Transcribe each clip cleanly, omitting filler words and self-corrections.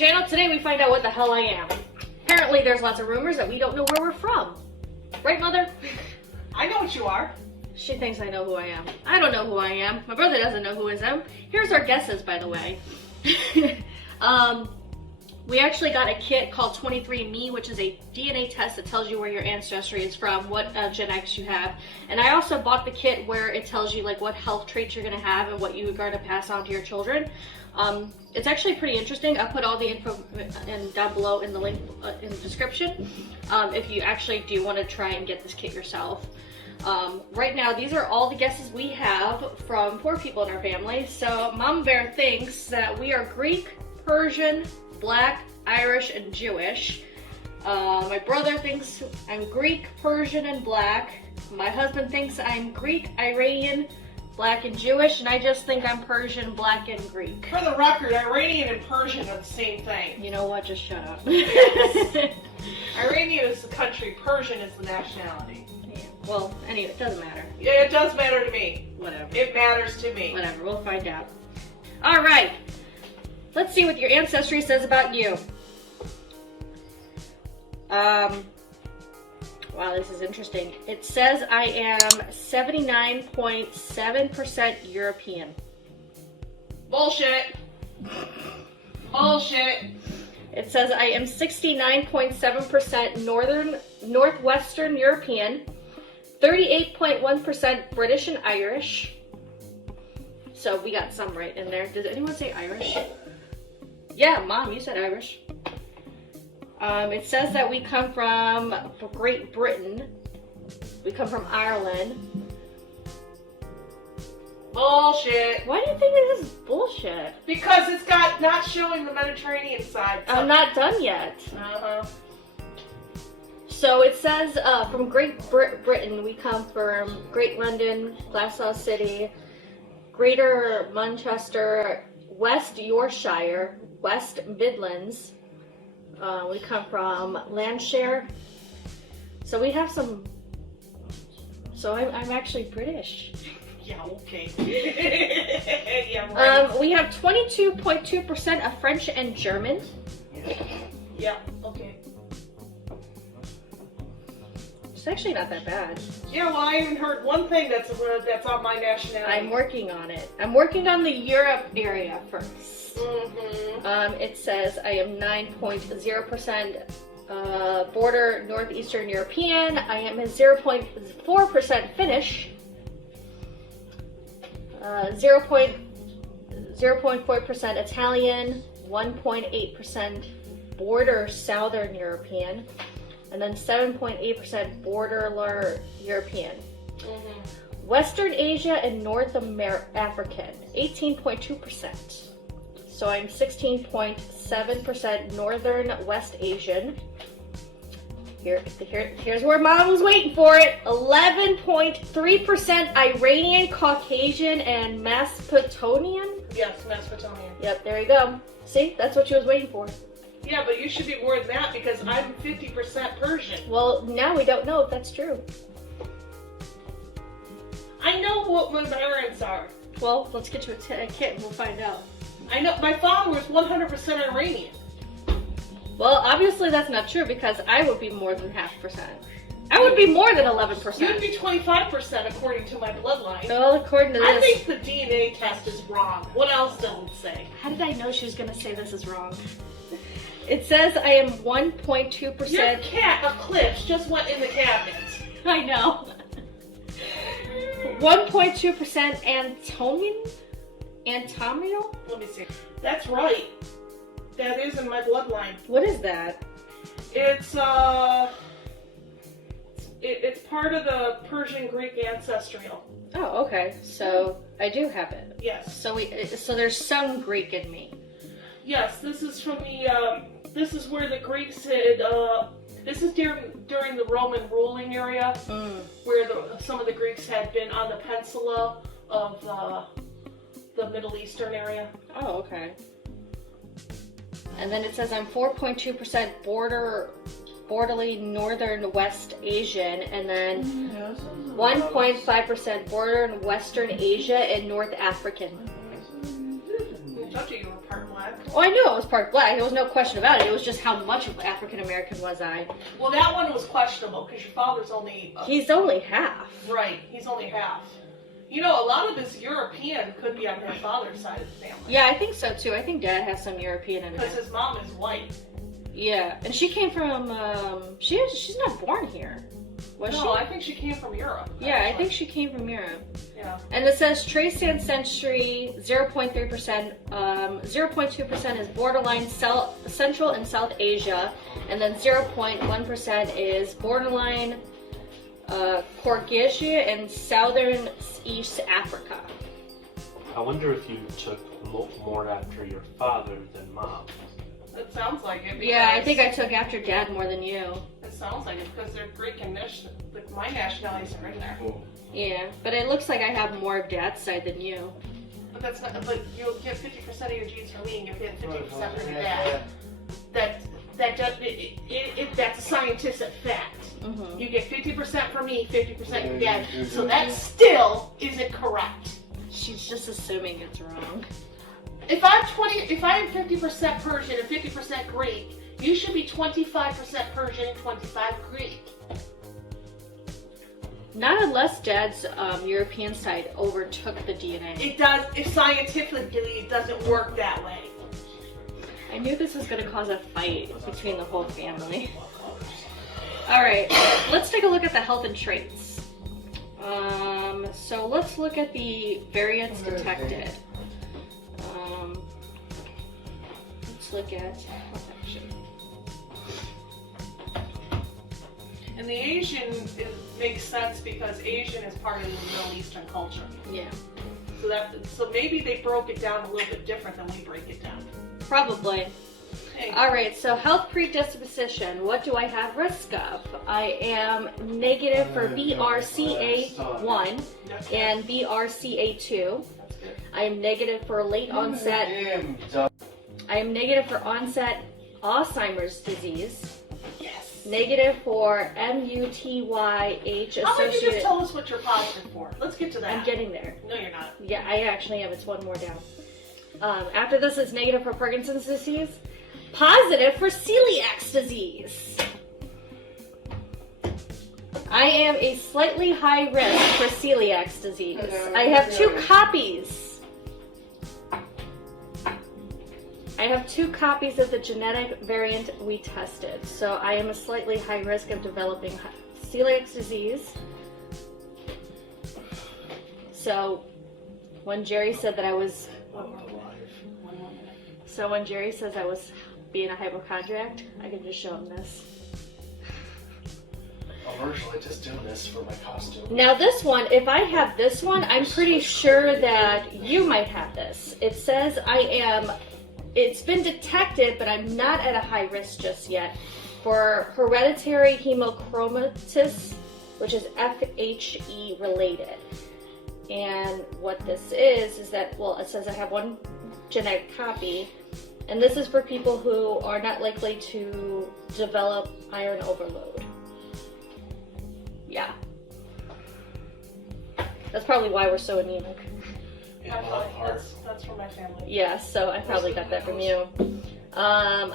channel. Today we find out what the hell I am. Apparently there's lots of rumors that we don't know where we're from. Right, Mother? I know what you are. She thinks I know who I am. I don't know who I am. My brother doesn't know who I am. Here's our guesses, by the way. We actually got a kit called 23andMe, which is a DNA test that tells you where your ancestry is from, what genetics you have. And I also bought the kit where it tells you like what health traits you're going to have and what you're going to pass on to your children. It's actually pretty interesting. I'll put all the info down below in the link in the description if you actually do want to try and get this kit yourself. Right now, these are all the guesses we have from poor people in our family. So Mama Bear thinks that we are Greek, Persian, Black, Irish, and Jewish. My brother thinks I'm Greek, Persian, and Black. My husband thinks I'm Greek, Iranian, Black, and Jewish, and I just think I'm Persian, Black, and Greek. For the record, Iranian and Persian are the same thing. You know what? Just shut up. Yes. Iranian is the country, Persian is the nationality. Yeah. Well, anyway, it doesn't matter. Yeah, it does matter to me. Whatever. It matters to me. Whatever, we'll find out. All right. Let's see what your ancestry says about you. Wow, this is interesting. It says I am 79.7% European. Bullshit. Bullshit. It says I am 69.7% Northwestern European, 38.1% British and Irish. So we got some right in there. Did anyone say Irish? Yeah, Mom, you said Irish. It says that we come from Great Britain. We come from Ireland. Bullshit. Why do you think this is bullshit? Because it's got not showing the Mediterranean side. So. I'm not done yet. Uh-huh. So it says from Great Britain, we come from Great London, Glasgow City, Greater Manchester, West Yorkshire, West Midlands. We come from Lancashire. So we have some. So I'm actually British. Yeah, okay. Yeah, right. We have 22.2% of French and German. Yeah, okay. It's actually not that bad. Yeah, well, I haven't heard one thing that's on my nationality. I'm working on it. I'm working on the Europe area first. Mm-hmm. It says I am 9.0% border Northeastern European. I am a 0.4% Finnish. 0.4% Italian. 1.8% border Southern European. And then 7.8% border European. Mm-hmm. Western Asia and North African, 18.2%. So I'm 16.7% Northern West Asian. Here's where Mom was waiting for it. 11.3% Iranian, Caucasian, and Macedonian. Yes, Macedonian. Yep, there you go. See, that's what she was waiting for. Yeah, but you should be more than that because I'm 50% Persian. Well, now we don't know if that's true. I know what my parents are. Well, let's get you a kit and we'll find out. I know my father was 100% Iranian. Well, obviously that's not true because I would be more than 0.5%. I would be more than 11%. You'd be 25% according to my bloodline. Well, according to this. I think the DNA test is wrong. What else does it say? How did I know she was going to say this is wrong? It says I am 1.2%. Your cat Eclipse just went in the cabinet. I know. 1.2% Antonio? Let me see. That's right. That is in my bloodline. What is that? It's it's part of the Persian Greek ancestral. Oh, okay. So I do have it. Yes. So there's some Greek in me. Yes, this is from the this is where the Greeks had this is during the Roman ruling area where some of the Greeks had been on the peninsula of the Middle Eastern area. Oh, okay. And then it says I'm 4.2% borderly Northern West Asian, and then 1.5% border Western Asia and North African. I told you you were part black. Oh, I knew it was part black. There was no question about it. It was just how much of African American was I. Well, that one was questionable because your father's only... He's only half. Right, he's only half. You know, a lot of this European could be on her father's side of the family. Yeah, I think so too. I think Dad has some European in it. Because his mom is white. Yeah, and she came from, she's not born here. Was she? No, I think she came from Europe. Yeah, actually. I think she came from Europe. Yeah. And it says trace ancestry 0.3%, 0.2% is borderline Central and South Asia, and then 0.1% is borderline Kyrgyzstan and Southern East Africa. I wonder if you took more after your father than mom. It sounds like it. Yeah, I think I took after Dad more than you. It sounds like it because they're Greek and my nationalities are in there. Yeah, but it looks like I have more of Dad's side than you. But that's not. But you'll get 50% of your genes from me, and you'll get 50% from your dad. That's a scientific fact. Mm-hmm. You get 50% from me, 50% your dad. So that still isn't correct. She's just assuming it's wrong. If I'm 50% Persian and 50% Greek, you should be 25% Persian and 25 Greek. Not unless Dad's European side overtook the DNA. It does. If scientifically, it doesn't work that way. I knew this was going to cause a fight between the whole family. All right, let's take a look at the health and traits. So let's look at the variants detected. Let's look at affection. And the Asian, it makes sense because Asian is part of the Middle Eastern culture. Yeah. So maybe they broke it down a little bit different than we break it down. Probably. Hey. All right, so health predisposition. What do I have risk of? I am negative for BRCA1 and BRCA2. I am negative for late onset. I am negative for onset Alzheimer's disease. Yes. Negative for MUTYH associated. How about you just tell us what you're positive for? Let's get to that. I'm getting there. No, you're not. Yeah, I actually am. It's one more down. After this is negative for Parkinson's disease. Positive for celiac disease. I am a slightly high risk for celiac disease. I have 2 copies. I have 2 copies of the genetic variant we tested. So I am a slightly high risk of developing celiac disease. So when Jerry said that I was... So when Jerry says I was being a hypochondriac, I can just show him this. I'm originally just doing this for my costume. Now this one, if I have this one, I'm pretty sure that you might have this. It says it's been detected, but I'm not at a high risk just yet, for hereditary hemochromatitis, which is FHE related. And what this is that, well, it says I have 1 genetic copy, and this is for people who are not likely to develop iron overload. Yeah. That's probably why we're so anemic. That's from my family. Yeah, so I probably got that from you. I'm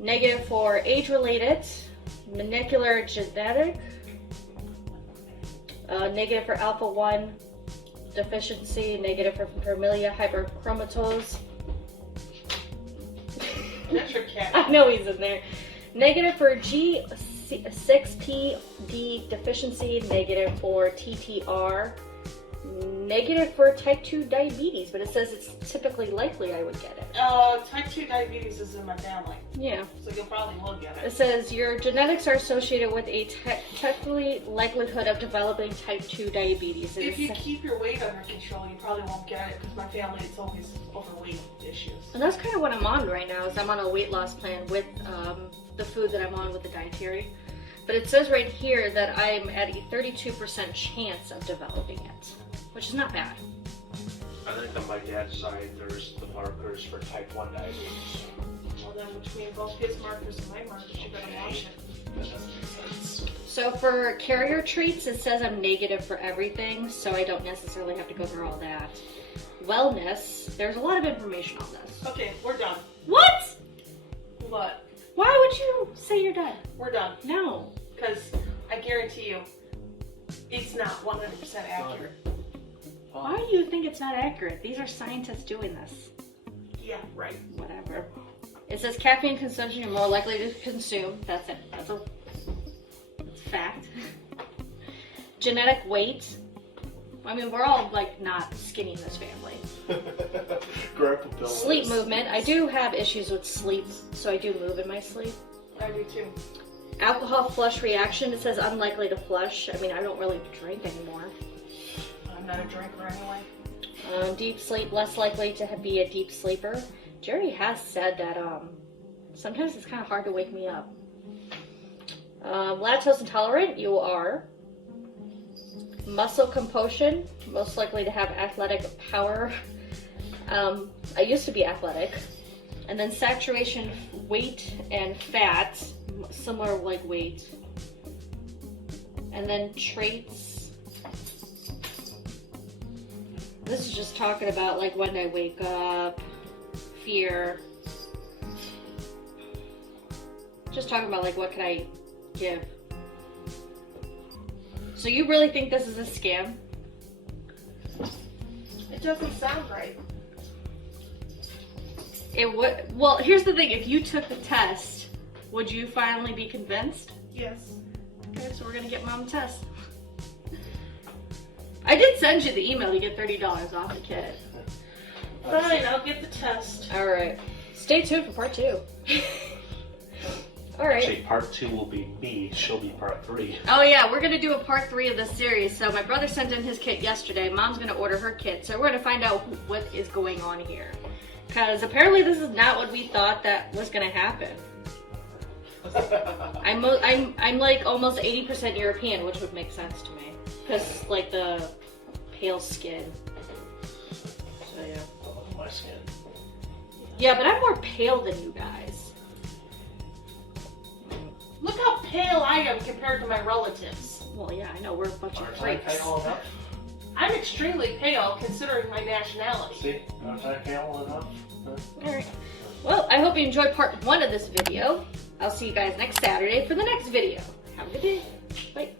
negative for age-related, molecular genetic, negative for alpha-1 deficiency, negative for familial hyperchromatose. That's your cat. I know he's in there. Negative for G6PD deficiency, negative for TTR, negative for type 2 diabetes, but it says it's typically likely I would get it. Type 2 diabetes is in my family. Yeah. So you'll probably will get it. It says your genetics are associated with a technically likelihood of developing type 2 diabetes. If you keep your weight under control, you probably won't get it because my family is always overweight issues. And that's kind of what I'm on right now, is I'm on a weight loss plan with the food that I'm on with the dietary. But it says right here that I'm at a 32% chance of developing it, which is not bad. I think on my dad's side, there's the markers for type 1 diabetes. Well, then between both his markers and my markers, you better watch it. That doesn't make sense. So for carrier traits, it says I'm negative for everything, so I don't necessarily have to go through all that. wellness. There's a lot of information on this. Okay, we're done. What? What? Why would you say you're done? We're done. No. Because I guarantee you, it's not 100% accurate. Why do you think it's not accurate? These are scientists doing this. Yeah, right. Whatever. It says caffeine consumption you're more likely to consume. That's it. That's a fact. Genetic weight. I mean, we're all like not skinny in this family. Grab the pill. Sleep movement. I do have issues with sleep, so I do move in my sleep. I do too. Alcohol flush reaction. It says unlikely to flush. I mean, I don't really drink anymore. I'm not a drinker anyway. Deep sleep. Less likely to be a deep sleeper. Jerry has said that sometimes it's kind of hard to wake me up. Lactose intolerant. You are. Muscle composition, most likely to have athletic power. I used to be athletic. And then saturation, weight, and fat, similar like weight. And then traits. This is just talking about like when I wake up, fear. Just talking about like what can I give. So you really think this is a scam? It doesn't sound right. It would. Well, here's the thing. If you took the test, would you finally be convinced? Yes. Okay, so we're gonna get Mom a test. I did send you the email to get $30 off the kit. Fine, I'll get the test. All right. Stay tuned for part 2. All right. Actually, part 2 will be me. She'll be part 3. Oh yeah, we're gonna do a part 3 of this series. So my brother sent in his kit yesterday. Mom's gonna order her kit. So we're gonna find out what is going on here. Because apparently this is not what we thought that was gonna happen. I'm like almost 80% European, which would make sense to me. Because like the pale skin. So yeah. My skin. Yeah, but I'm more pale than you guys. Look how pale I am compared to my relatives. Well, yeah, I know, we're a bunch of Aren't I freaks. pale enough? I'm extremely pale considering my nationality. See? Aren't I pale enough? Alright. Well, I hope you enjoyed part 1 of this video. I'll see you guys next Saturday for the next video. Have a good day. Bye.